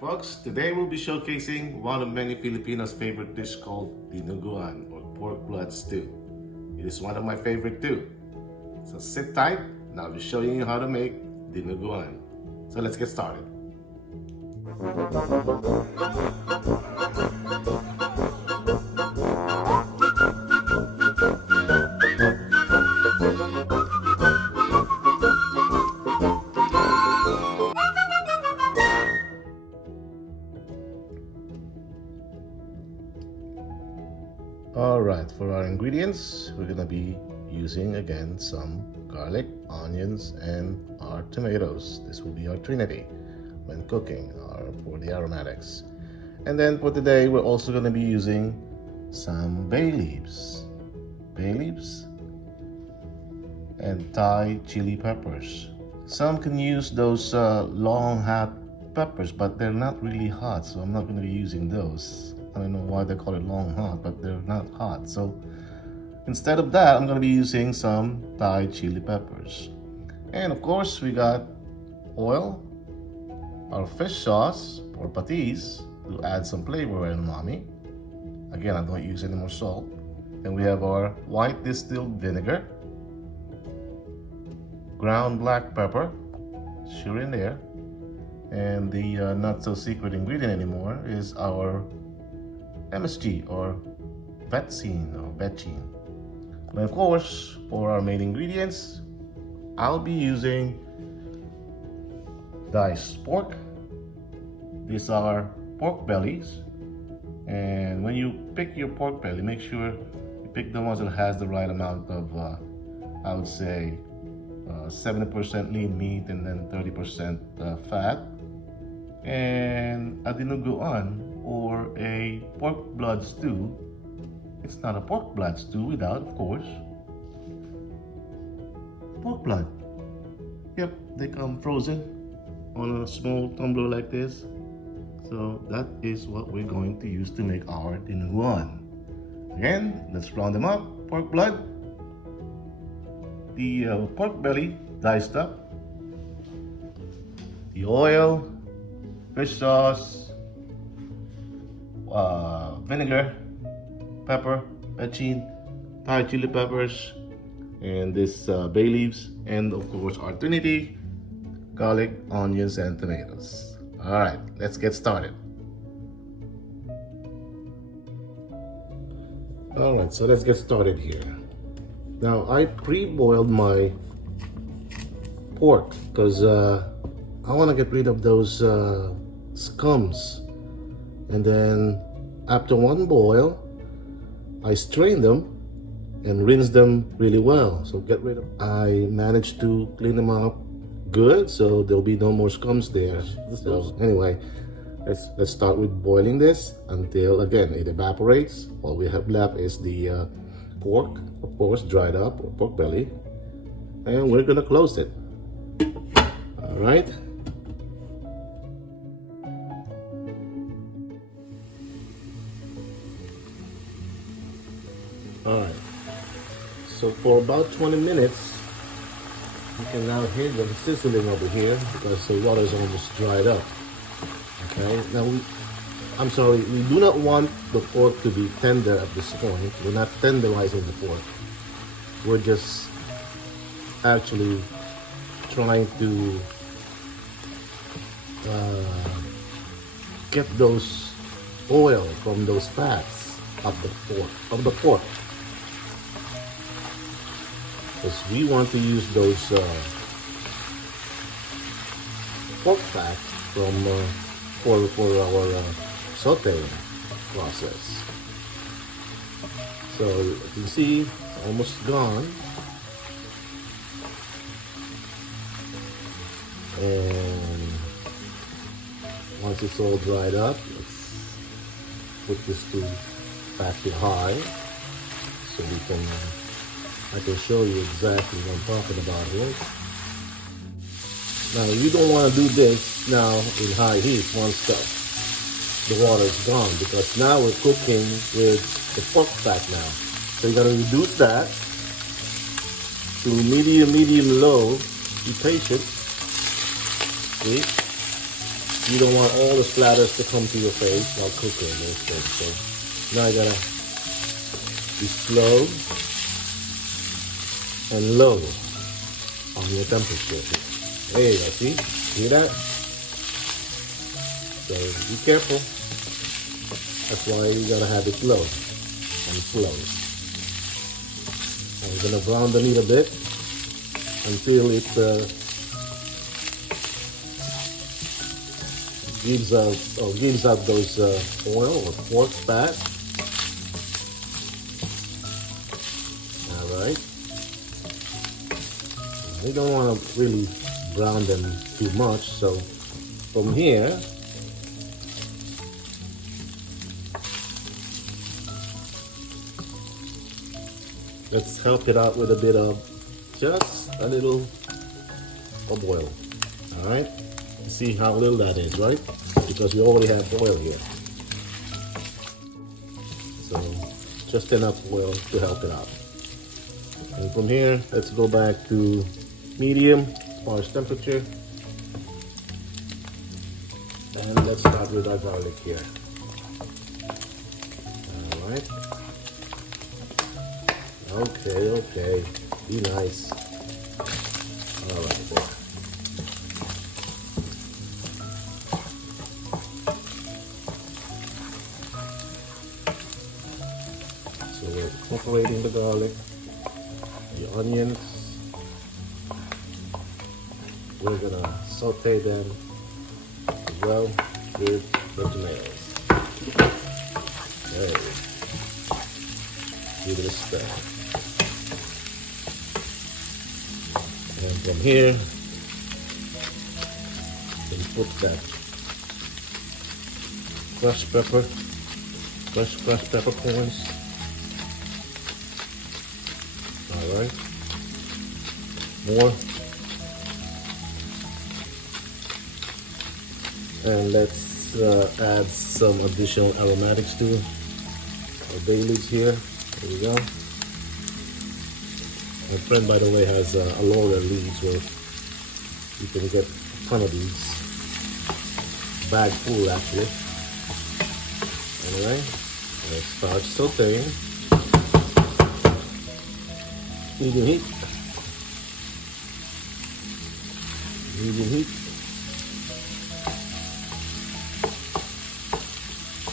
folks, today we'll be showcasing one of many Filipinos' favorite dish called Dinuguan or pork blood stew. It is one of my favorite too. So sit tight and I'll be showing you how to make Dinuguan. So let's get started. Alright, for our ingredients, we're gonna be using again some garlic, onions, and our tomatoes. This will be our trinity when cooking or for the aromatics. And then for today, we're also gonna be using some bay leaves. And Thai chili peppers. Some can use those long hot peppers, but they're not really hot, so I'm not gonna be using those. I don't know why they call it long hot, but they're not hot. So instead of that, I'm going to be using some Thai chili peppers. And of course, we got oil, our fish sauce or patis to add some flavor and umami. Again, I don't use any more salt. Then we have our white distilled vinegar, ground black pepper, sure in there. And the not so secret ingredient anymore is our MSG or vetcine. And of course, for our main ingredients, I'll be using diced pork. These are pork bellies, and when you pick your pork belly, make sure you pick the ones that has the right amount of, I would say, 70% lean meat and then 30% fat. And a dinuguan or a pork blood stew, it's not a pork blood stew without, of course, pork blood. Yep, they come frozen on a small tumbler like this. So that is what we're going to use to make our dinuguan. Again, let's round them up. Pork blood, the pork belly diced up, the oil, fish sauce, vinegar, pepper, vetcine, Thai chili peppers, and this bay leaves, and of course our trinity, garlic, onions, and tomatoes. All right, let's get started. All right, so let's get started here. Now I pre-boiled my pork because I want to get rid of those scums. And then after one boil, I strain them and rinse them really well. So get rid of. I managed to clean them up good, so there'll be no more scums there. So anyway, let's start with boiling this until again it evaporates. All we have left is the pork, of course, dried up, or pork belly, and we're gonna close it. All right. Alright, so for about 20 minutes, you can now hear them sizzling over here because the water is almost dried up. Okay, now I'm sorry, we do not want the pork to be tender at this point. We're not tenderizing the pork. We're just actually trying to get those oil from those fats of the pork. Because we want to use those pork fat from for our sauteing process. So you can see it's almost gone, and once it's all dried up, let's put this to back to high so we can. I can show you exactly what I'm talking about here. Now, you don't want to do this now in high heat once the water is gone, because now we're cooking with the pork fat now. So you got to reduce that to medium, low. Be patient. See? You don't want all the splatters to come to your face while cooking those things. So now you gotta be slow and low on your temperature. There you go, see that? So be careful. That's why you gotta have it low and slow. And we're gonna brown the meat a bit until it gives out those oil or pork fat. All right. We don't want to really brown them too much, so from here let's help it out with a bit of just a little of oil. All right, you see how little that is, right? Because we already have oil here, so just enough oil to help it out. And from here, let's go back to medium as far as temperature. And let's start with our garlic here. All right. Okay. Be nice. All right, there. So we're incorporating the garlic, the onions. We're gonna saute them as well with the tomatoes. There it is. Give it a stir. And from here, we put that crushed peppercorns. All right, more. And let's add some additional aromatics to it. Our bay leaves here. There we go. My friend, by the way, has aloe leaves where you can get a ton of these. Bag full, actually. Anyway, let's start sauteing. Medium heat. Medium heat.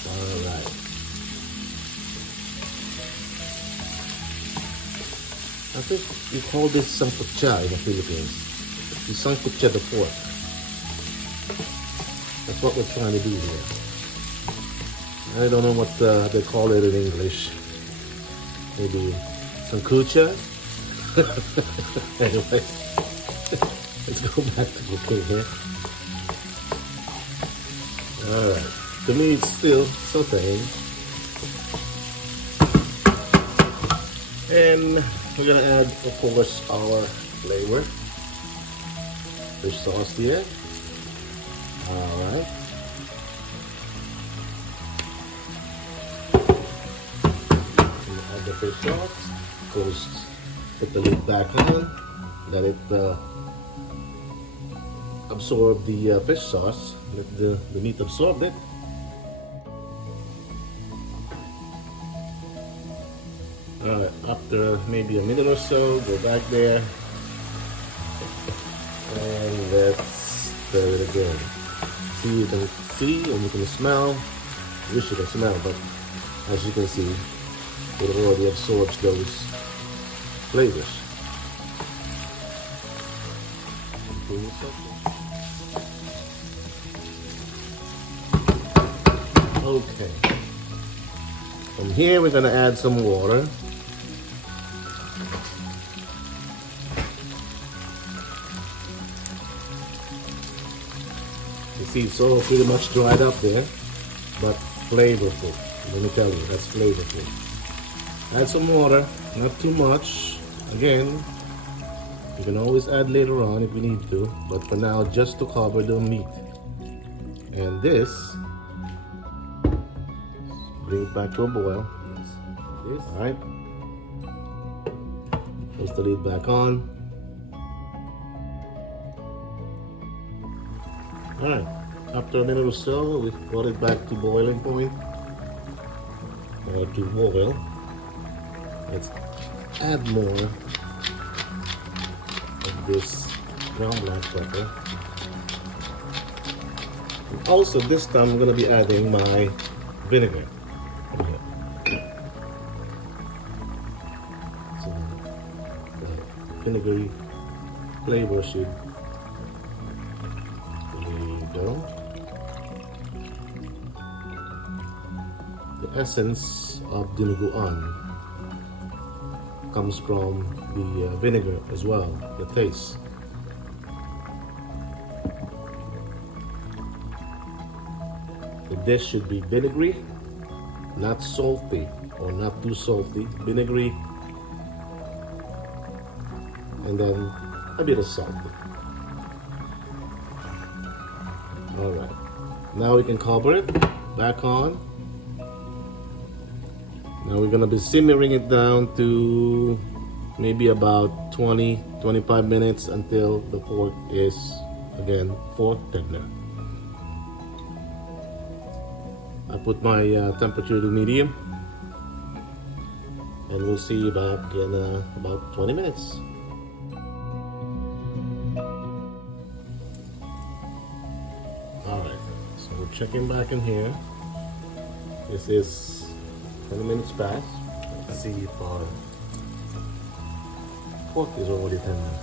All right. I think we call this sangkutsa in the Philippines. We sangkutsa the pork. That's what we're trying to do here. I don't know what they call it in English. Maybe sankucha? Anyway, let's go back to cooking here. Alright, the meat's still sauteing. And we're gonna add, of course, our flavor. Fish sauce here. Alright. Add the fish sauce. Of course, put the lid back on. Let it absorb the fish sauce. Let the meat absorb it. Alright, after maybe a minute or so, go back there and let's stir it again. See, you can see and you can smell. I wish you can smell, but as you can see, it already absorbs those flavors. Okay. From here, we're gonna add some water. You see, it's all pretty much dried up there, but flavorful. Let me tell you, that's flavorful. Add some water, not too much. Again, you can always add later on if you need to, but for now, just to cover the meat. And this, bring it back to a boil. This, all right. Close the lid back on. All right. After a minute or so, we brought it back to boiling point or to boil. Let's add more of this ground black pepper. And also, this time I'm going to be adding my vinegar. So the vinegary flavor should. There you go. The essence of Dinuguan comes from the vinegar as well, the taste. The dish should be vinegary, not salty or not too salty. Vinegary, and then a bit of salt. Alright, now we can cover it back on. Now we're gonna be simmering it down to maybe about 20-25 minutes until the pork is again fork tender. I put my temperature to medium, and we'll see you back in about 20 minutes. Alright, so we're checking back in here. This is 20 minutes past. Let's see if our pork is already tender.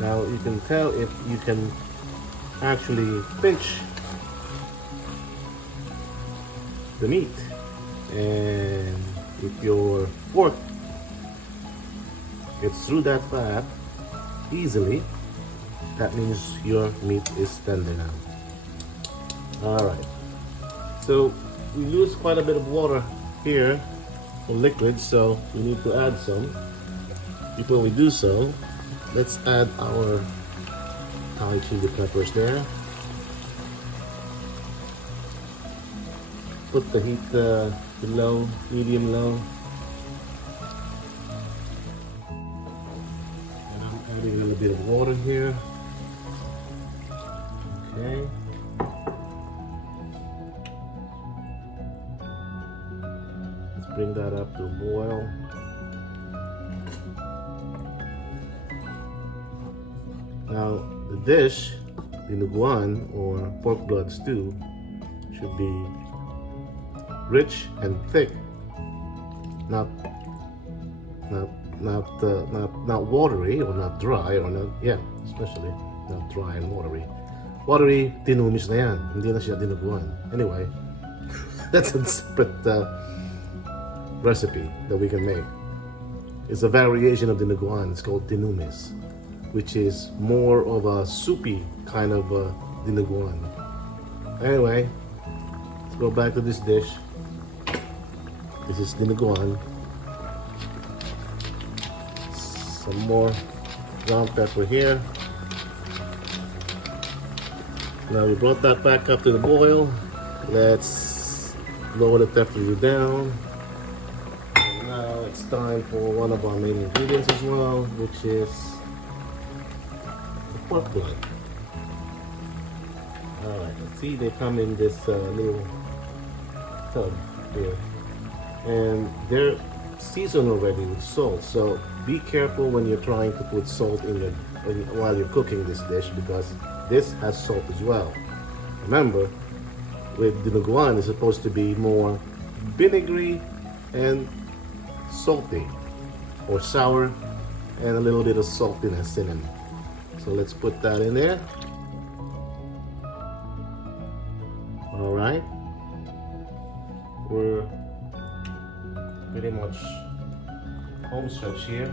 Now you can tell if you can actually pinch the meat, and if your fork gets through that fat easily, that means your meat is tender now. Alright, so we lose quite a bit of water here for liquid, so we need to add some. Before we do so, let's add our Thai chili peppers there. Put the heat to low, medium low. And I'm adding a little bit of water here. Okay. Let's bring that up to a boil. Now the dish, Dinuguan or pork blood stew, should be rich and thick, not watery or not dry or not, yeah, especially not dry and watery. Watery, tinumis na yan, hindi na siya dinuguan. Anyway, that's a separate recipe that we can make. It's a variation of dinuguan. It's called tinumis, which is more of a soupy kind of dinuguan. Anyway, let's go back to this dish. This is dinuguan. Some more ground pepper here. Now we brought that back up to the boil. Let's lower the temperature down. And now it's time for one of our main ingredients as well, which is the pork blood. Alright, see, they come in this little tub here. And they're seasoned already with salt, so be careful when you're trying to put salt in while you're cooking this dish, because this has salt as well. Remember, with dinuguan, it's supposed to be more vinegary and salty, or sour, and a little bit of saltiness in it. So let's put that in there. All right, we're pretty much home stretch here.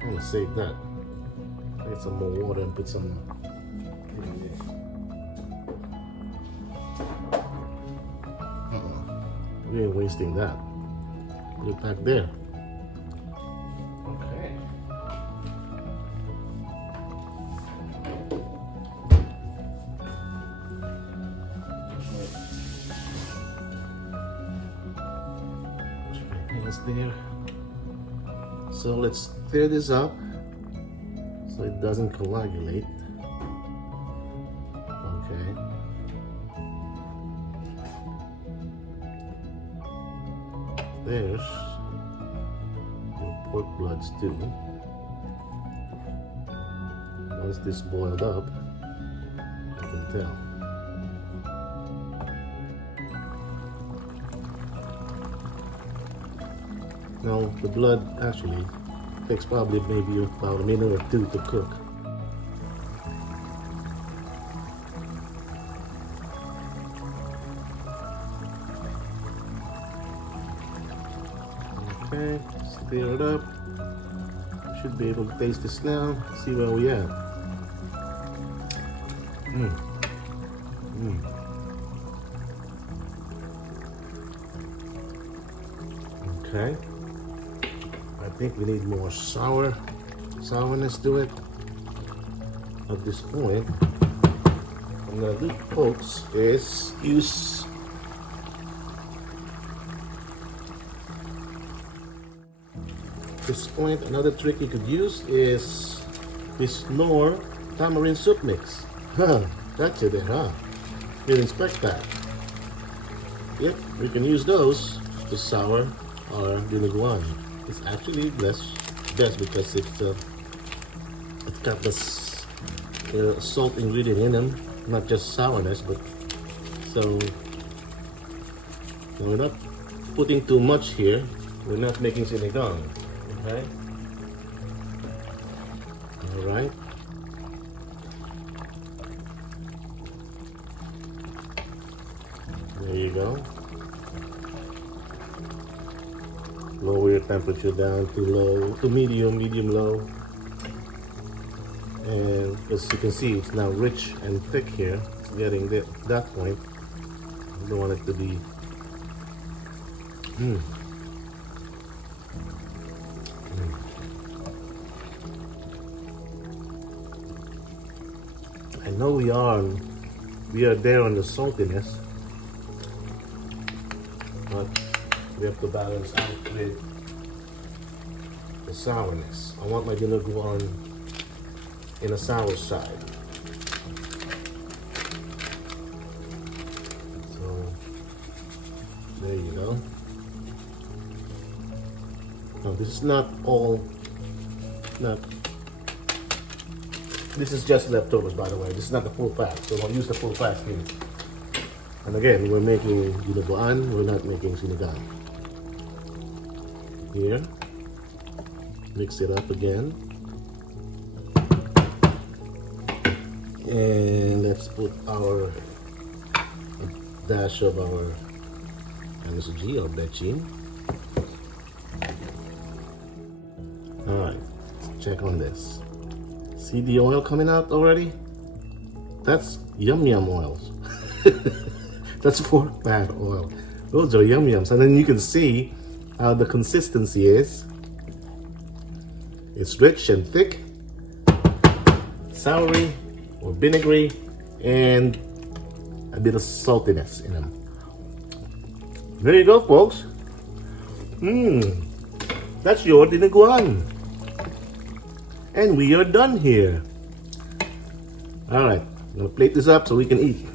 I'm gonna save that. Get some more water and put some in there. We ain't wasting that. Put it back there. Okay. There. So let's stir this up so it doesn't coagulate. there's your pork bloods too. Once this boiled up, I can tell. Now the blood actually takes probably maybe about a minute or two to cook. Okay, stir it up. Should be able to taste this now. See where we at. Okay. I think we need more sourness to it. At this point, what I'm gonna do, folks, is use this point. Another trick you could use is this Knorr tamarind soup mix. Huh, that's it, huh? You didn't expect that. Yep, we can use those to sour our dinuguan. It's actually best because it's got this salt ingredient in them, not just sourness, but so we're not putting too much here. We're not making sinigang, okay? All right. There you go. Lower your temperature down to low, to medium, low. And as you can see, it's now rich and thick here. It's getting that point. I don't want it to be. I know we are there on the saltiness, but we have to balance out with the sourness. I want my dinuguan in a sour side. So there you go. Now this is not all, this is just leftovers, by the way. This is not the full pack, so I'll use the full pack here. And again, we're making dinuguan, we're not making sinigang. Here, mix it up again. And let's put our dash of our MSG or bechin. Alright, let's check on this. See the oil coming out already? That's yum oils. That's pork fat oil. Those are yum. And then you can see how the consistency is. It's rich and thick, soury or vinegary, and a bit of saltiness in them. There you go, folks. That's your dinuguan. And we are done here. All right, I'm gonna plate this up so we can eat.